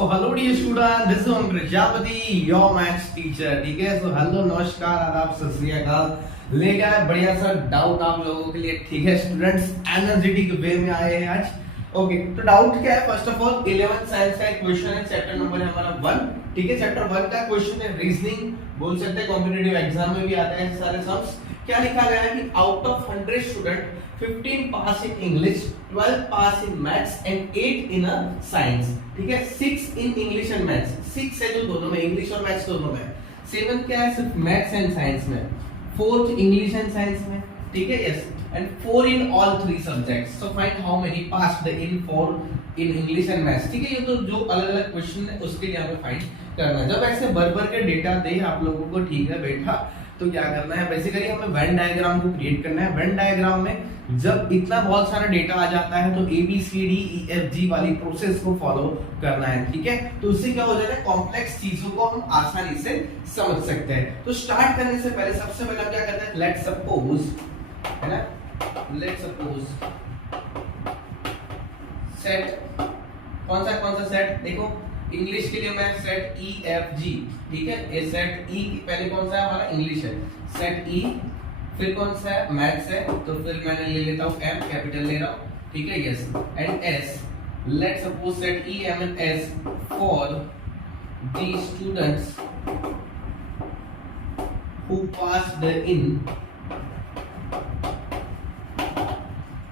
So hello dear student, this is Om Prajapati, your maths teacher. ठीक है, so hello नमस्कार आदाब सत श्री अकाल। लेके आए बढ़िया सा डाउट आप लोगों के लिए। ठीक है स्टूडेंट्स, एनर्जेटिक वे में आए हैं आज। ओके तो डाउट क्या है? First of all 11th science का एक क्वेश्चन है, चैप्टर नंबर है हमारा 1। ठीक है, चैप्टर 1 का क्वेश्चन है रीजनिंग, बोल सकते हैं कॉम्पिटिटिव एग्जाम में भी आता है सारे सम्स। क्या लिखा गया है कि out of 100 student 15 pass in English, 12 pass in maths and 8 in science. ठीक है, 6 इन इंग्लिश एंड मैथ्स, 6 है जो दोनों में, इंग्लिश और मैथ्स दोनों में। 7 क्या है? सिर्फ मैथ्स एंड साइंस में। 4th इंग्लिश एंड साइंस में। ठीक है, yes, and 4 in all 3 subjects. So find how many passed in 4 in English and maths. ठीक है, ये तो जो अलग-अलग क्वेश्चन है उसके लिए हमें फाइंड करना है। जब ऐसे भर-भर के डेटा दे आप लोगों को, ठीक है बेटा, तो क्या करना है? बेसिकली हमें वेन डायग्राम को क्रिएट करना है। वेन डायग्राम में जब इतना बहुत सारा डेटा आ जाता है तो ABCDEFG वाली प्रोसेस को फॉलो करना है। ठीक है, तो उससे क्या हो जाता है? कॉम्प्लेक्स चीजों को हम आसानी से समझ सकते हैं। तो स्टार्ट करने से पहले सबसे पहले हम क्या करते हैं? लेट्स सपोज, है ना, लेट्स सपोज सेट, कौन सा सेट? देखो इंग्लिश के लिए मैं सेट EFG, ठीक है, ये सेट E पहले कौन सा है? हमारा इंग्लिश है, सेट E। फिर कौन सा है? मैथ्स है, तो फिर मैंने ले लेता हूँ M, कैपिटल ले रहा हूँ। ठीक है, yes, and S। Let's suppose set E, M and S for the students who passed in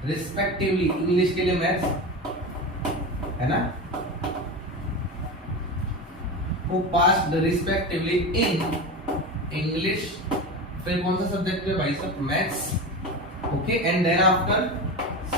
respectively, English के लिए मैथ्स है ना, who passed respectively in English, फिर कौन सा सब्जेक्ट है भाई साहब? Maths. Okay, and then after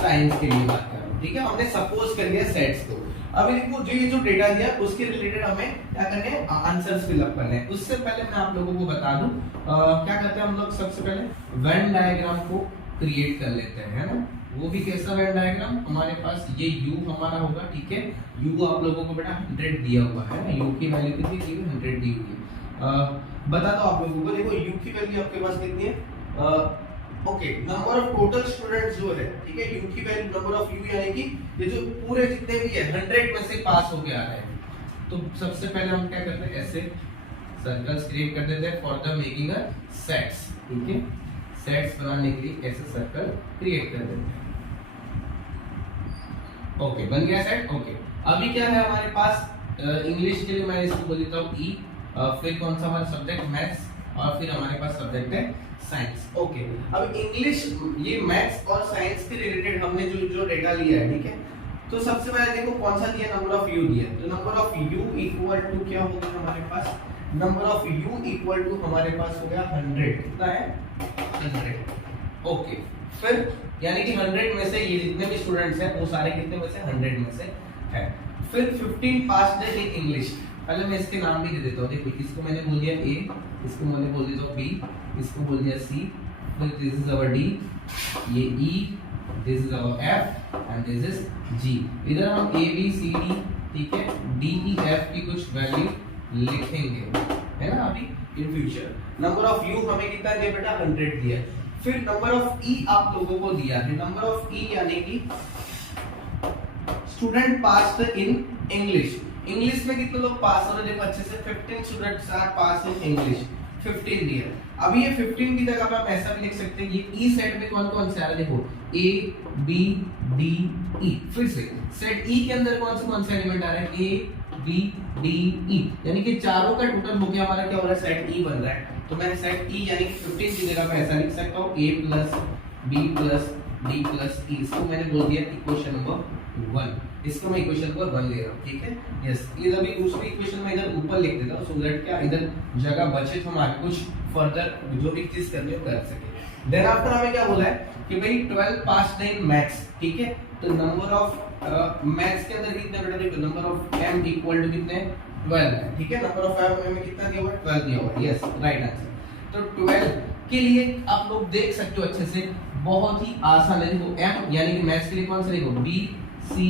science के लिए बात कर रहा हूं। ठीक है, हमने सपोज कर लिया सेट्स को। अब इनको जो डेटा दिया उसके रिलेटेड हमें क्या करने हैं? आंसर्स फिल अप करने हैं। उससे पहले मैं आप लोगों को बता दूं क्या करते हैं हम लोग? सबसे पहले वेन डायग्राम को क्रिएट कर लेते हैं, है ना। वो भी कैसा वेन डायग्राम? हमारे पास ये U हमारा होगा। ठीक है, U आप लोगों को बेटा 100 दिया हुआ है ना, U की वैल्यू कितनी दी हुई? 100 दी हुई है। बता दो आप लोगों को, देखो U की वैल्यू आपके पास कितनी है? Okay, number of total students जो है, ठीक है, U की वैल्यू, नंबर ऑफ U यानी कि ये जो पूरे जितने भी है 100 में से पास होके आ रहे हैं। तो सबसे पहले हम क्या करते हैं? ऐसे सर्कल्स क्रिएट कर देते हैं for the making a sets. ठीक है, सेट्स बनाने के लिए ऐसे सर्कल क्रिएट कर देते हैं। ओके, बन गया सेट। ओके, अभी क्या है हमारे पास? इंग्लिश के लिए मैं इसको बोल देता हूँ E, फिर कौन सा हमारा सब्जेक्ट? मैथ्स, और फिर हमारे पास सब्जेक्ट है साइंस। ओके, अब इंग्लिश, ये मैथ्स और साइंस के रिलेटेड हमने जो डेटा लिया है, ठीक है, तो सबसे पहले देखो कौन सा दिया? नंबर ऑफ U दिया। तो number of U equal to क्या होगा हमारे पास? Number of U equal to हमारे पास हो गया 100। कितना है? 100। ओके, फिर यानी कि 100 में से ये जितने भी स्टूडेंट्स हैं वो सारे कितने में से? 100 में से है। फिर 15 पास्ड इन इंग्लिश। पहले मैं इसके नाम भी दे देता हूँ। देखो इसको मैंने बोल दिया A, इसको मैंने बोल दिया B, इसको बोल दिया C, फिर दिस इज आवर D, ये E, this is our F and this is G। इधर हम A B C D, ठीक है, D E F की कुछ वैल्यू लिखेंगे, है ना, अभी in future. Number of U हमें कितना दिया बेटा? 100 दिया। फिर नंबर ऑफ E आप लोगों को दिया है। नंबर ऑफ E यानी कि student passed in English. English में कितने लोग पास हो रहे? देखो अच्छे से, 15 students are pass in English, 15 दिया। अभी ये 15 की जगह पे आप ऐसा भी लिख सकते हैं, ये E सेट में कौन कौन से आ रहे हैं? देखो A B D E। फिर से सेट E के अंदर कौन से एलिमेंट आ रहे हैं? A B D E, यानी कि चारों का टोटल हो गया हमारा, क्या हो रहा है? सेट E बन रहा है। तो मैं सेट E यानी कि 15 की जगह पे ऐसा लिख सकता हूँ, A plus B plus D plus E। इसको मैंने बोल दिया इक्वेशन नंबर 1। इसको मैं इक्वेशन नंबर 1 ले रहा हूँ। ठीक है, यस, इधर भी दूसरी इक्वेशन में इधर ऊपर लिख देता हूँ, सो दैट क्या इधर जगह बचे तो हम आगे कुछ फर्दर जो भी चीज करनी हो कर सके। देन आफ्टर हमें क्या बोला है कि भाई 12 पास्ड इन मैथ्स। ठीक है, तो नंबर ऑफ मैथ्स के अंदर कितने बेटा? देखो number of M equal to कितने? 12 है। ठीक है, नंबर ऑफ M में कितना दिया हुआ है? 12 दिया हुआ है। Yes, right answer. तो 12 के लिए आप लोग देख सकते हो अच्छे से, बहुत ही आसान है। देखो M यानी कि मैथ्स के लिए कौन सा? देखो B C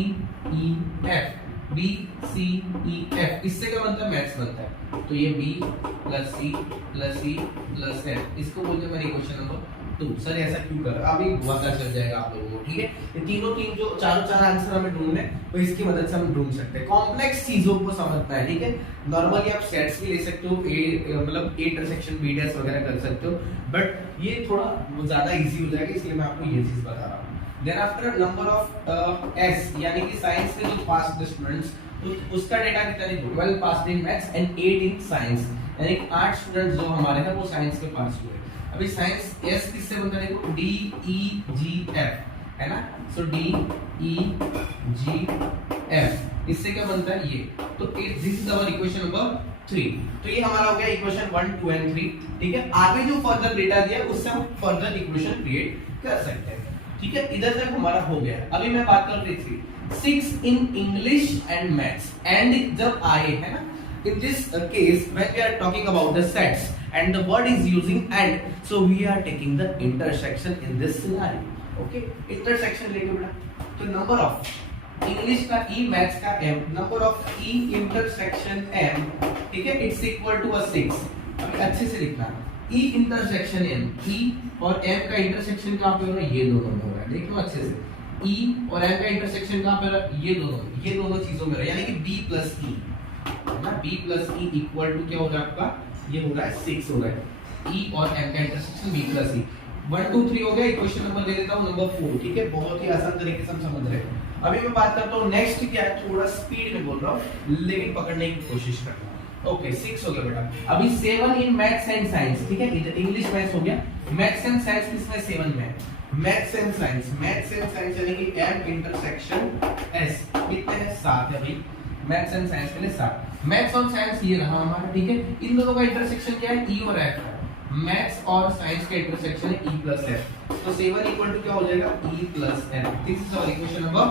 E F, B C E F, इससे क्या मतलब? मैथ्स बनता है। तो ये B plus C plus E plus F, इसको बोलते हैं मेरी क्वेश्चन नंबर 2। सर ऐसा क्यों कर रहे हो, अभी पता चल जाएगा आप लोगों को, ठीक है। ये तीनों तीन जो चारों चार आंसर हमें ढूंढने, तो इसकी मदद से हम ढूंढ सकते हैं। कॉम्प्लेक्स चीजों को समझना है, ठीक है। नॉर्मली आप सेट्स भी ले सकते हो, मतलब ए इंटरसेक्शन बी डैश वगैरह कर सकते हो, बट ये थोड़ा ज्यादा इजी हो जाएगा, इसलिए मैं आपको ये चीज बता रहा हूँ। Then after number of S, यानी कि साइंस के जो पास स्टूडेंट्स, उसका डेटा कितना है, 12 pass in maths and 8 in science, यानी 8 स्टूडेंट्स जो हमारे हैं वो साइंस के पास हुए। अभी साइंस एस किससे बनता है, देखो डी ई जी एफ है ना, सो डी ई जी एफ, इससे क्या बनता है ये, तो this is our equation number 3। तो ये हमारा हो गया इक्वेशन 1 2 एंड 3, ठीक है। आगे जो फर्दर डेटा दिया उससे हम फर्दर इक्वेशन क्रिएट कर सकते हैं, ठीक है। इधर तक हमारा हो गया। अभी मैं बात कर रही थी 6 in English and maths, and जब आए है ना, in this case when we are talking about the sets and the word is using and, so we are taking the intersection in this scenario, okay। intersection लेके बेटा, तो number of English का e, maths का m, number of e intersection m, ठीक है, it's equal to a 6। अभी अच्छे से लिखना, e intersection m, e और m का इंटरसेक्शन कहाँ पे हो रहा है, ये दोनों में हो रहा है, देख लो अच्छे से, e और m का इंटरसेक्शन कहाँ पे हो रहा है, ये दोनों चीजों में हो रहा है, यानी कि b प्लस e ना, b plus e equal to क्या हो रहा है आपका, ये हो रहा है 6 हो रहा है, e और m का इंटरसेक्शन b प्लस e। 1 2 3 हो गया। इक्वेशन नंबर दे देता हूं नंबर 4, ठीक है। बहुत ही आसान तरीके से हम समझ रहे हैं। अभी मैं बात करता हूं नेक्स्ट क्या है, थोड़ा स्पीड में बोल रहा हूं लेकिन पकड़ने की कोशिश करना। ओके 6 हो गया बेटा। अभी 7 इन मैथ्स एंड साइंस, ठीक है, इंग्लिश मैथ्स हो गया, मैथ्स एंड साइंस किसमें 7 में है, maths and science, maths and science यानी कि m इंटरसेक्शन s कितने हैं, 7 है भाई, मैथ्स एंड साइंस के लिए 7। मैथ्स और साइंस ये रहा हमारा, ठीक है। इन दोनों का इंटरसेक्शन क्या है, e और f है, मैथ्स और साइंस का इंटरसेक्शन है e प्लस f, तो 7 इक्वल टू क्या हो जाएगा, e plus f। This is our equation number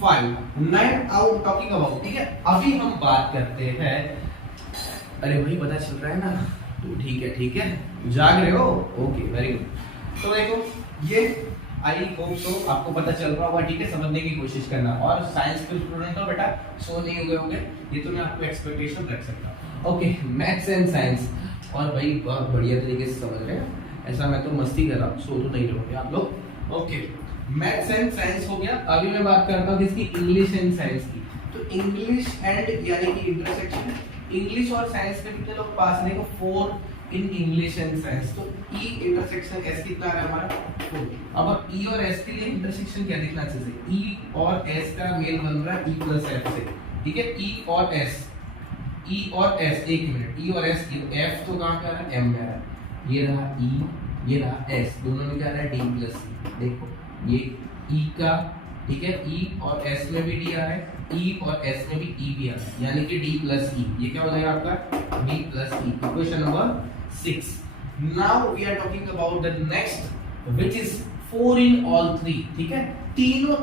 5। 9 out talking about, ठीक है। अभी हम बात करते हैं, अरे भाई पता चल रहा है ना, तो ठीक है, जाग रहे हो, ओके वेरी गुड। तो देखो ये आई होप तो आपको पता चल रहा होगा, ठीक है। समझने की कोशिश करना, और साइंस के स्टूडेंट तो बेटा सो नहीं हुए होंगे, ये तो मैं आपको एक्सपेक्टेशन रख सकता हूँ। ओके मैथ्स एंड साइंस, और भाई बहुत बढ़िया तरीके से समझ रहे हैं, ऐसा मैं तो मस्ती कर रहा हूँ, सो तो नहीं रहोगे आप लोग। ओके मैथ्स एंड साइंस हो गया। अभी मैं बात करता हूँ किसकी, इंग्लिश एंड साइंस की। तो इंग्लिश एंड यानी कि इंटरसेक्शन, इंग्लिश और साइंस में कितने लोग पास हैं, देखो 4 इन इंग्लिश एंड साइंस, तो e इंटरसेक्शन s कितना है हमारा 4। अब e और s के लिए इंटरसेक्शन क्या दिखना चाहिए, e और s का मेल बन रहा है e प्लस f से, ठीक है। e और s, एक मिनट, e और s, f तो कहाँ पे आ रहा है, m में आ रहा है, ये रहा e, ये रहा s, दोनों में क्या आ रहा है d प्लस c, देखो ये e का, ठीक है, e और s में भी d आ रहा है, e और s में भी e भी आ रहा है, यानी कि d प्लस e, ये क्या हो जाएगा आपका d plus e। Equation number 6। Now we are talking about the next, which is 4 in all 3, ठीक है। तीनों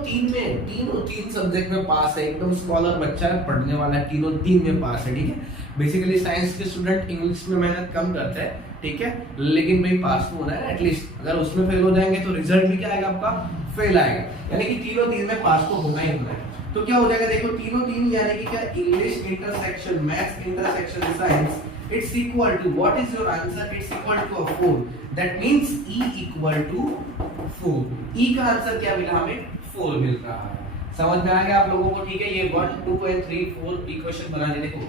तीन सब्जेक्ट में पास है, एकदम स्कॉलर बच्चा है, पढ़ने वाला है, तीनों तीन में पास है, ठीक है। बेसिकली साइंस के स्टूडेंट इंग्लिश में मेहनत कम करते हैं, ठीक है, लेकिन भाई पास तो होना है ना एटलीस्ट। अगर उसमें फेल हो जाएंगे तो रिजल्ट भी क्या आएगा आपका, फेल आएगा, यानी कि तीनों तीन में पास तो होना ही होना है। तो क्या हो जाएगा, देखो तीनों तीन यानी कि क्या, English intersection maths intersection science, it's equal to, what is your answer, it's equal to a 4, that means e equal to 4। e का आंसर क्या मिला हमें, 4 मिल रहा है। समझ में आ गया आप लोगों को, ठीक है। ये 1 2 एंड 3 4 इक्वेशन बना दिए। देखो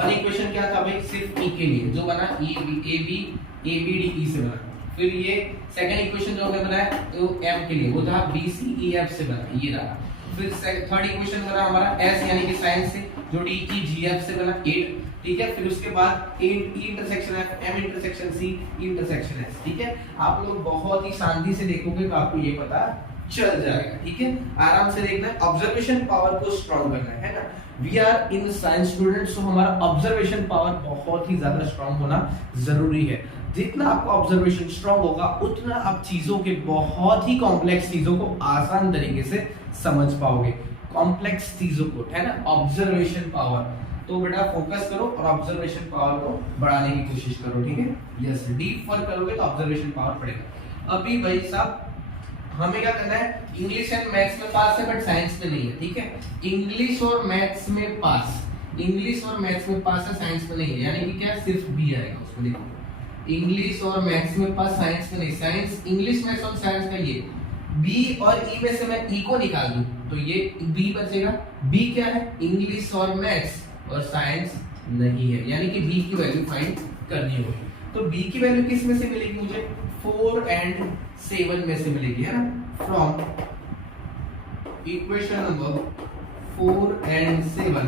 1 इक्वेशन क्या था भाई, सिर्फ e के लिए, जो बना e a b d e से बना। फिर ये सेकंड इक्वेशन जो हमने बनाया वो m के लिए, वो था b c e f से बना, ये रहा। फिर थर्ड इक्वेशन बना हमारा s यानी कि साइंस से, जो d e g f से बना 8, ठीक है। फिर उसके बाद e intersection f, m intersection c, e intersection s, ठीक है। आप लोग बहुत ही शांति से देखोगे तो आपको ये पता चल जाएगा, ठीक है। आराम से देखना है, ऑब्जर्वेशन पावर को स्ट्रॉन्ग करना है ना। We are in science students, तो हमारा ऑब्जर्वेशन पावर बहुत ही ज्यादा स्ट्रॉन्ग होना जरूरी है। जितना आपका ऑब्जर्वेशन स्ट्रॉन्ग होगा उतना आप चीजों के, बहुत ही कॉम्प्लेक्स चीजों को आसान तरीके से समझ पाओगे, कॉम्प्लेक्स चीजों को, है ना। ऑब्जर्वेशन पावर, तो बेटा फोकस करो और ऑब्जर्वेशन पावर को बढ़ाने की कोशिश करो, ठीक है। यस, डीप वर्क करोगे तो ऑब्जर्वेशन पावर बढ़ेगा। अभी भाई साहब हमें क्या करना है, इंग्लिश एंड मैथ्स में पास है बट साइंस में नहीं है, ठीक है। इंग्लिश और मैथ्स में पास, इंग्लिश और मैथ्स में पास है, साइंस में नहीं है, यानी कि क्या सिर्फ बी आएगा उसमें। देखो इंग्लिश और मैथ्स में पास, साइंस में नहीं। साइंस, इंग्लिश, मैथ्स और साइंस का ये बी और ई में से मैं ई को निकाल दूं तो ये बी बचेगा। बी क्या है? इंग्लिश और मैथ्स, और साइंस नहीं है, यानी कि बी की वैल्यू फाइंड करनी होगी। तो बी की वैल्यू किस में से मिलेगी मुझे? 4 and 7 में से मिलेगी, है ना। फ्रॉम इक्वेशन नंबर 4 and 7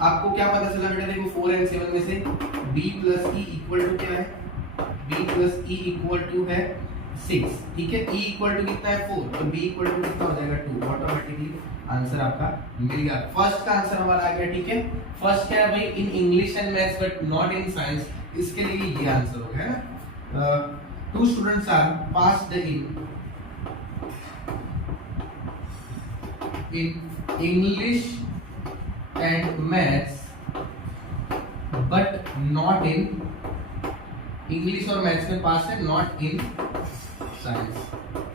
आपको क्या पता चला बेटा? देखो 4 and 7 में से b plus E equal to क्या है? b plus E equal to है 6, ठीक है। e इक्वल टू कितना है? 4, और b इक्वल टू कितना हो जाएगा? 2। ऑटोमेटिकली आंसर आपका मिल गया। फर्स्ट का आंसर हमारा आ गया, ठीक है। फर्स्ट क्या है भाई? In English and maths but not in science, इसके लिए ये आंसर हो गया, है ना। 2 students are passed in English and maths but not in English और मैथ्स में पास है, नॉट इन साइंस।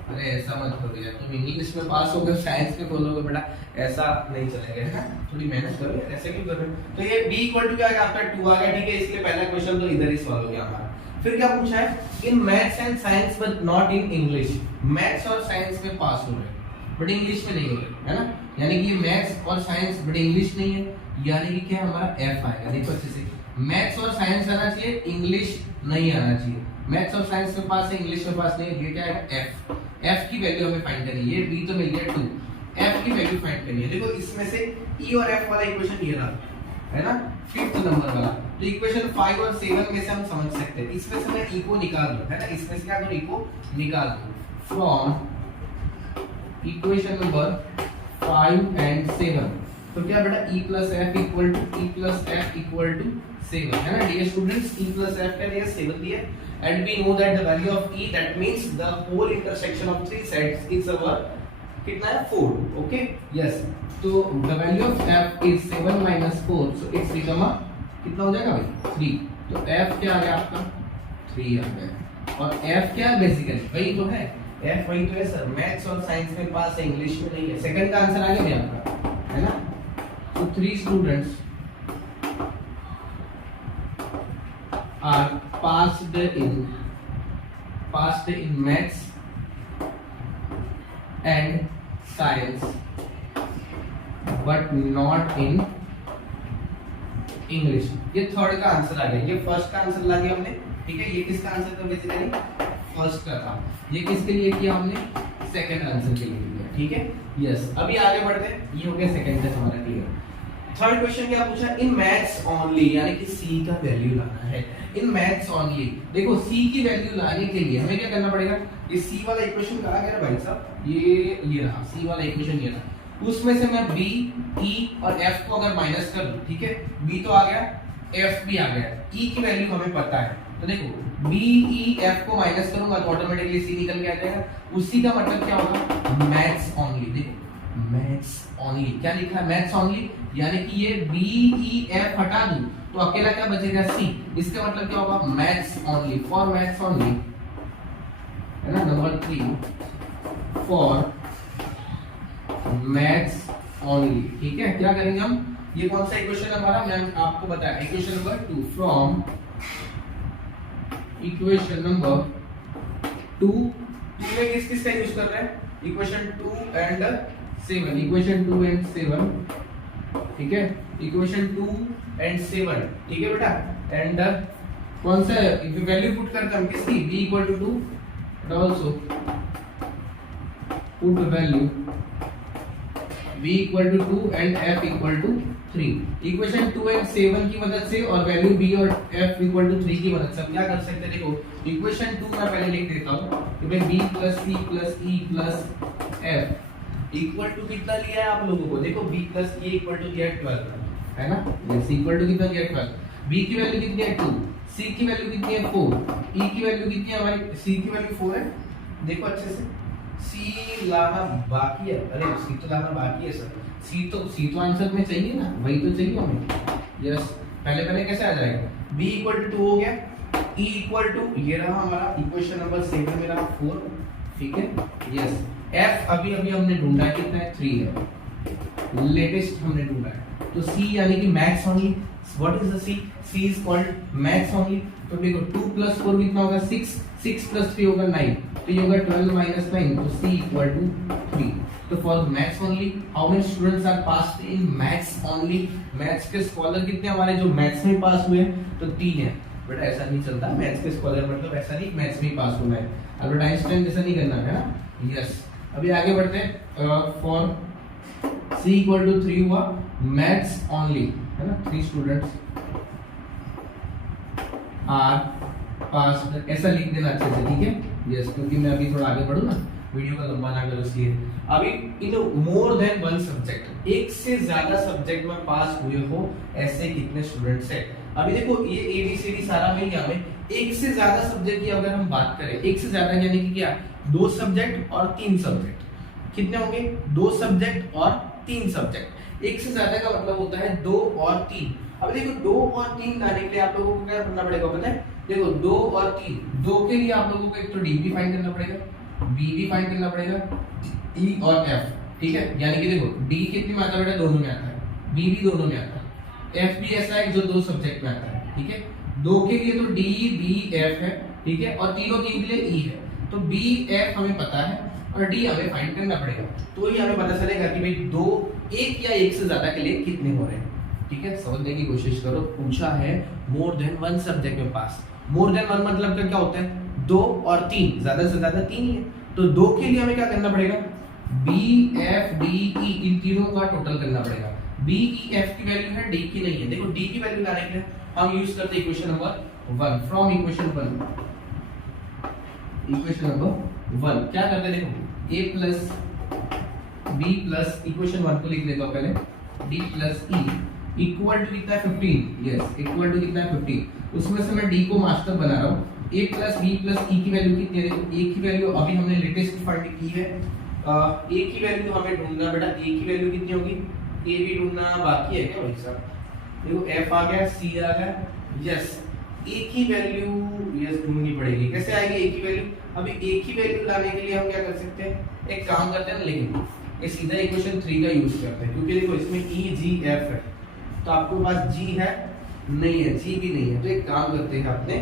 अरे ऐसा मत करो यार, तुम इंग्लिश में पास हो गए साइंस में बोलोगे बेटा, ऐसा नहीं चलेगा, है ना। थोड़ी मेहनत करो यार, ऐसे क्यों कर रहे हो? तो ये b इक्वल टू क्या आ गया आपका? 2 आ गया, ठीक है। इसलिए पहला क्वेश्चन तो इधर ही सॉल्व हो गया हमारा। फिर क्या पूछा है? इन maths and science but not in English, maths और साइंस में पास हो रहे बट इंग्लिश में नहीं हो रहे, है ना। यानी कि ये मैथ्स और साइंस बट इंग्लिश नहीं है, यानी कि क्या हमारा एफ आएगा। देखो अच्छे से, मैथ्स और साइंस आना चाहिए, इंग्लिश नहीं आना चाहिए। मैथ्स और साइंस में पास है, इंग्लिश में पास नहीं है, ये क्या है? एफ। एफ की वैल्यू हमें फाइंड करनी है। ये बी तो मिल गया 2, एफ की वैल्यू फाइंड करनी है। देखो इसमें से ई और एफ वाला इक्वेशन ये रहा, है ना, 5th नंबर वाला। तो इक्वेशन 5 और 7 में से हम समझ सकते हैं, इसमें से मैं ई को निकाल दूं, है ना। इसमें से क्या करूं? ई को निकाल दूं फ्रॉम इक्वेशन नंबर 5 and 7। तो क्या बेटा? e plus f equal to e plus f equal to 7, है ना। Dear students, e plus f का दिया 7 दिया, and we know that the value of e, that means the whole intersection of 3 sides is our कितना है? 4, okay, yes. तो the value of f is 7 minus 4, so it's become a कितना हो जाएगा भाई? 3। तो f क्या आ गया आपका? 3 आ गया। और f क्या है? बेसिकली वही तो है, f वही तो है सर। मैथ्स और साइंस में पास है, इंग्लिश में नहीं है। सेकंड का आंसर आ गया भाई आपका, है ना। So 3 students are passed in maths and science but not in English। ये थर्ड का आंसर आ गया, ये फर्स्ट का आंसर ला दिया हमने, ठीक है। ये किसका आंसर था? बेसिकली फर्स्ट का था। ये किसके लिए किया हमने? सेकंड आंसर के लिए किया, ठीक है, यस। अभी आगे बढ़ते हैं, ये हो गया सेकंड टेस्ट हमारा क्लियर। थर्ड क्वेश्चन क्या पूछा? इन मैथ्स ओनली, यानी कि c का वैल्यू लाना है। इन मैथ्स ओनली, देखो c की वैल्यू लाने के लिए हमें क्या करना पड़ेगा? ये c वाला इक्वेशन कहाँ गया भाई साहब? ये रहा c वाला इक्वेशन, ये रहा। उसमें से मैं b, e और f को अगर माइनस कर दूं, ठीक है, b तो आ गया, f भी आ गया, e की वैल्यू हमें पता है। तो देखो b, e, f को माइनस करूंगा तो ऑटोमेटिकली c निकल के आ जाएगा। उसी का मतलब क्या होगा? Maths only. देखो मैथ्स ओनली, क्या लिखा है? मैथ्स ओनली, यानी कि ये b, e, f हटा दूं तो अकेला क्या बचेगा? c। इसका मतलब क्या होगा? Maths only, for maths only, है ना। नंबर 3 फॉर मैथ्स ओनली, ठीक है। क्या करेंगे हम? ये कौन सा इक्वेशन है हमारा? मैंने आपको बताया equation number 2। From equation number 2 में किस किस का यूज कर रहे हैं? इक्वेशन 2 and 7, इक्वेशन 2 and 7, ठीक है। इक्वेशन 2 and 7, ठीक है बेटा। एंड कौन सा वैल्यू पुट करते हम किसकी? b equal to 2, but also put value b equal to 2 and f equal to 3। Equation 2 and 7 की मदद से और वैल्यू b और f इक्वल टू 3 की मदद से हम क्या कर सकते हैं? देखो इक्वेशन 2 मैं पहले लिख देता हूं कि भाई b plus c plus e plus f equal to कितना लिया है आप लोगों को? देखो b plus e equal to दिया है 12, है ना। यस, इक्वल टू कितना दिया है? 12। b की वैल्यू कितनी है? 2। c की वैल्यू कितनी है? 4। e की वैल्यू कितनी है हमारी? c की वैल्यू 4 है। देखो अच्छे से, c लाना बाकी है। अरे c तो लाना बाकी है सर। c तो आंसर में चाहिए ना, वही तो चाहिए हमें। यस, पहले कैसे आ जाएगा? b इक्वल टू 2 हो गया, e इक्वल टू ये रहा हमारा इक्वेशन नंबर 7 में रहा 4, ठीक है। यस, f अभी हमने ढूंढा है, कितना है? 3 है, लेटेस्ट हमने ढूंढा है। तो c यानी कि maths only, what is the C? C is called maths only. तो देखो 2 + 4 कितना होगा 6, 6 + 3 होगा 9, तो ये होगा 12 - 9, तो C = 3। तो for maths only how many students are passed in maths only? मैथ्स के स्कॉलर कितने हमारे जो मैथ्स में पास हुए हैं? तो 3 है। बेटा ऐसा नहीं चलता, मैथ्स के स्कॉलर मतलब ऐसा नहीं मैथ्स में पास होना है, अल्बर्ट आइंस्टाइन जैसा नहीं करना है ना। यस, अभी आगे बढ़ते हैं। फॉर C = 3 हुआ मैथ्स ओनली, है ना। 3 स्टूडेंट्स आर पास, ऐसा लिख देना अच्छे से, ठीक है। यस, क्योंकि मैं अभी थोड़ा आगे बढ़ूँ ना, वीडियो का लंबा ना करो इसलिए। अभी इन मोर देन 1 सब्जेक्ट, एक से ज्यादा सब्जेक्ट में पास हुए हो ऐसे कितने स्टूडेंट्स हैं? अभी देखो ये ABCD सारा मिल गया हमें। एक से ज्यादा सब्जेक्ट की अगर हम बात करें, एक से ज्यादा यानी कि क्या? 2 सब्जेक्ट और 3 सब्जेक्ट। कितने होंगे? 2 सब्जेक्ट और 3 सब्जेक्ट। एक से ज्यादा का मतलब होता है 2 और 3। अब देखो 2 और 3 लाने के लिए आप लोगों को क्या करना पड़ेगा पता है? देखो 2 और 3, 2 के लिए आप लोगों को एक तो D भी फाइंड करना पड़ेगा, B भी फाइंड करना पड़ेगा, E और F, ठीक है। यानी कि देखो D कितने में आता है बेटा? दोनों में आता है, B भी दोनों में आता है, F भी ऐसा है जो 2 सब्जेक्ट में आता है, ठीक है। 2 के लिए तो D B F है, ठीक है, और तीनों के लिए E है। तो B F हमें पता है और D हमें फाइंड करना पड़ेगा, तो ही हमें पता चलेगा कि भाई 2, एक या एक से ज्यादा के लिए कितने हो रहे हैं, ठीक है। समझने की कोशिश करो। पूछा है मोर देन 1 सब्जेक्ट में पास। मोर देन 1 मतलब क्या होता है? 2 और 3, ज्यादा से ज्यादा 3 ही है। तो 2 के लिए हमें क्या करना पड़ेगा? B F D E, इन तीनों का टोटल करना पड़ेगा। B E F की वैल्यू है, D की नहीं है। देखो D की वैल्यू लाने के लिए हम यूज करते हैं equation number 1 from equation 1। Equation number 1 क्या करते हैं? देखो A + B + इक्वेशन 1 को लिख लेता हूं पहले, D + E इक्वल टू कितना है? 15। यस, इक्वल टू कितना है? 15। उसमें से मैं D को मास्टर बना रहा हूँ। A + B + E की वैल्यू कितनी है? देखो A की वैल्यू अभी हमने लेटेस्ट फाइंड की है। A की वैल्यू हमें ढूंढना बेटा, A की वैल्यू कितनी होगी? A भी ढूंढना बाकी है क्या भाई साहब? देखो F आ गया, C आ गया, यस। A की वैल्यू यस ढूंढनी पड़ेगी। कैसे आएगी A की वैल्यू? अभी A की वैल्यू लाने के लिए हम क्या कर सकते हैं? एक काम करते हैं ना, लेकिन ये सीधा इक्वेशन 3 का यूज करते हैं, क्योंकि देखो इसमें E G F है, तो आपके पास G है नहीं है, G भी नहीं है। तो एक काम करते हैं अपने,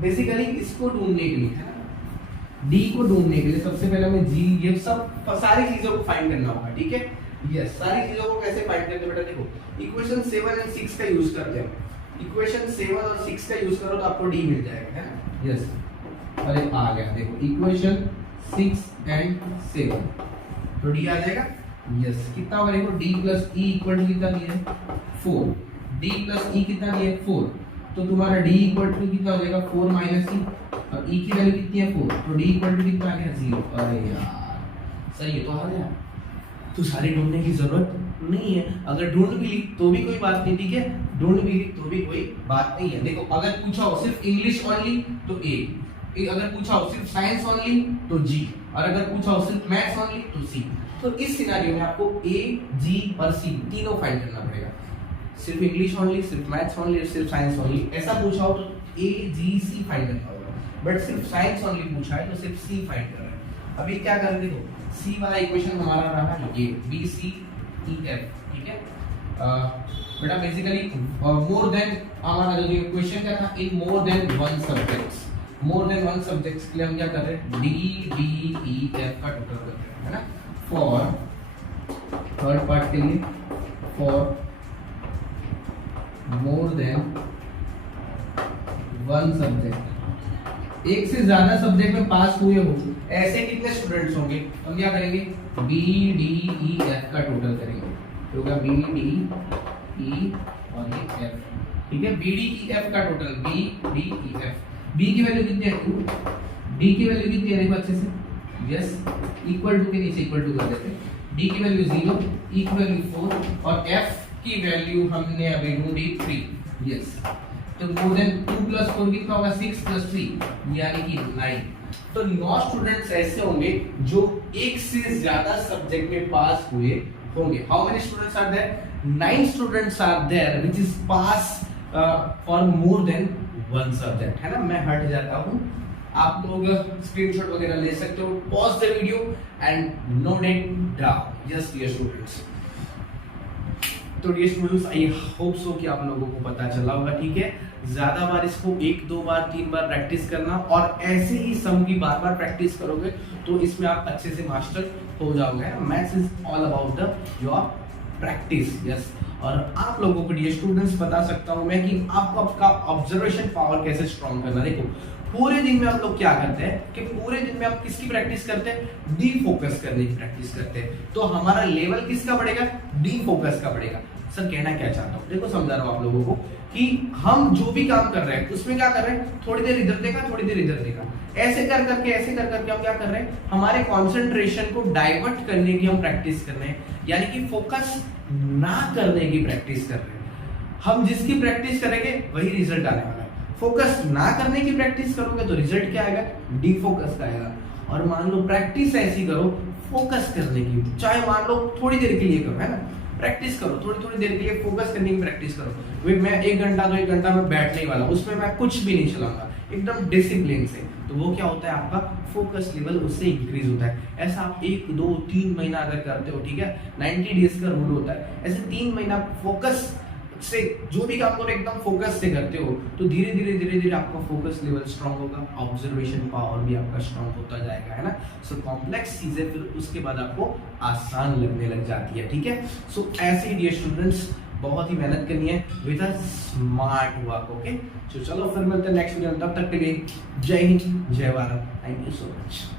बेसिकली इसको ढूंढने के लिए, है ना, D को ढूंढने के लिए सबसे पहले हमें G, ये सब सारी चीजों को फाइंड करना होगा, ठीक है। यस, सारी चीजों को कैसे फाइंड करते हैं बेटा? देखो इक्वेशन 7 और 6 का यूज करते हैं। इक्वेशन 7 और 6 का यूज करो तो आपको D मिल जाएगा, है ना। यस, अरे आ गया, देखो इक्वेशन 6 एंड 7, तो D आ जाएगा। यस, कितना होगा? देखो D + E इक्वल टू कितना दिया है? 4। D + E कितना दिया है? 4। तो तुम्हारा D इक्वल टू कितना हो जाएगा? 4 - E, और E की वैल्यू कितनी है? 4, तो D इक्वल टू कितना आ गया? 0। अरे यार सही है, तो आ गया। तो सारी ढूंढने की जरूरत नहीं है, अगर ढूंढ भी ली तो भी कोई बात नहीं, ठीक है। ढूंढ भी ली तो भी कोई बात नहीं है। देखो अगर पूछा हो सिर्फ इंग्लिश ओनली तो A, अगर पूछा हो सिर्फ साइंस ओनली तो G, और अगर पूछा हो सिर्फ मैथ्स ओनली तो C। तो इस सिनेरियो में आपको A, G और C तीनों फाइंड करना पड़ेगा। सिर्फ इंग्लिश ओनली, सिर्फ मैथ्स ओनली और सिर्फ साइंस ओनली, ऐसा पूछा हो तो A, G, C फाइंड करना होगा। बट सिर्फ साइंस ओनली पूछा है तो सिर्फ C फाइंड कर रहे हैं। अभी क्या कर रहे हो? C वाला इक्वेशन हमारा रहा जो A, B, C, E, F, ठीक है। बेटा बेसिकली मोर देन हमारा जो इक्वेशन क्या था? In more than 1 subjects, more than 1 subjects के लिए हम क्या कर रहे हैं? D, D, E, F का टोटल कर रहे हैं, है ना। फॉर थर्ड पार्ट के लिए, फॉर मोर देन 1 सब्जेक्ट, एक से ज्यादा सब्जेक्ट में पास हुए हो ऐसे कितने स्टूडेंट्स होंगे? हम क्या करेंगे? B, D, E, F का टोटल करेंगे, तो होगा B, D, E और ये F, ठीक है। B, D, E, F का total, B, D, E, F। B की वैल्यू कितनी है? 2। D की वैल्यू कितनी है? देखो अच्छे से, यस, इक्वल टू के नीचे इक्वल टू कर देते हैं। D की वैल्यू 0, E की वैल्यू 4 और F की वैल्यू हमने अभी ढूंढी 3। यस, तो मोर देन 2 + 4 कितना होगा? 6 + 3 यानी कि 9। तो 9 स्टूडेंट्स ऐसे होंगे जो एक से ज्यादा सब्जेक्ट में पास हुए होंगे। How many students are there? 9 students are there which is pass for more than 1 subject, है ना। मैं हट जाता हूं, आप लोग स्क्रीनशॉट वगैरह ले सकते हो। Pause the video and note it down. Yes dear students, तो dear students, I hope so कि आप लोगों को पता चला होगा, ठीक है। ज्यादा बार इसको 1 2 बार 3 बार प्रैक्टिस करना, और ऐसे ही सम की बार बार प्रैक्टिस करोगे तो इसमें आप अच्छे से मास्टर हो जाओगे। Maths is all about the your practice, yes. और आप लोगों को डियर स्टूडेंट्स बता सकता हूं मैं कि आपको आपका ऑब्जर्वेशन पावर कैसे स्ट्रॉन्ग करना। देखो, पूरे दिन में हम लोग क्या करते हैं कि पूरे दिन में आप किसकी प्रैक्टिस करते हैं? डी फोकस करने की प्रैक्टिस करते हैं। तो हमारा लेवल किसका बढ़ेगा? डी फोकस का बढ़ेगा। सर कहना क्या चाहता हूँ, देखो समझा रहा हूँ आप लोगों को कि हम जो भी काम कर रहे हैं उसमें क्या कर रहे हैं, थोड़ी देर इधर देखा, थोड़ी देर इधर देखा, ऐसे कर करके हम क्या कर रहे हैं, हमारे कंसंट्रेशन को डाइवर्ट करने की हम प्रैक्टिस कर रहे हैं, यानी कि फोकस ना करने की प्रैक्टिस कर रहे हैं। हम जिसकी प्रैक्टिस करेंगे वही रिजल्ट आने वाला है। फोकस ना करने की प्रैक्टिस करोगे तो रिजल्ट क्या आएगा? डी फोकस का आएगा। और मान लो प्रैक्टिस ऐसी करो फोकस करने की, चाहे मान लो थोड़ी देर के लिए करो, है ना, प्रैक्टिस करो थोड़ी देर के लिए फोकस करने की प्रैक्टिस करो। वे मैं 1 घंटा 2 1 घंटा में बैठने वाला, उसमें मैं कुछ भी नहीं चलाऊंगा, एकदम डिसिप्लिन से। तो वो क्या होता है, आपका फोकस लेवल उससे इंक्रीज होता है। ऐसा आप 1 2 3 महीना अगर करते हो, ठीक है, 90 डेज का रूल होता है, ऐसे 3 महीना फोकस से जो भी काम करो एकदम फोकस से करते हो तो धीरे धीरे आपका फोकस लेवल स्ट्रांग होगा, ऑब्जर्वेशन पावर भी आपका स्ट्रांग होता जाएगा, है ना। सो कॉम्प्लेक्स चीजें फिर उसके बाद आपको आसान लगने लग जाती है, ठीक है। सो ऐसे ही डियर स्टूडेंट्स बहुत ही मेहनत करनी है with a smart work, okay. So चलो फिर मिलते हैं नेक्स्ट वीडियो में, तब तक के लिए जय हिंद जय Bharat, thank you so much.